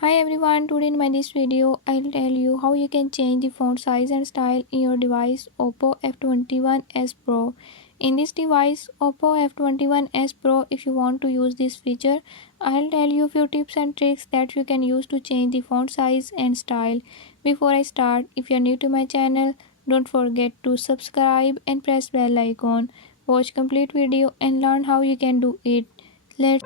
Hi everyone, today in my this video I'll tell you how you can change the font size and style in your device Oppo F21s Pro. In this device Oppo F21s Pro, if you want to use this feature, I'll tell you few tips and tricks that you can use to change the font size and style. Before I start, if you're new to my channel, don't forget to subscribe and press bell icon. Watch complete video and learn how you can do it. Let's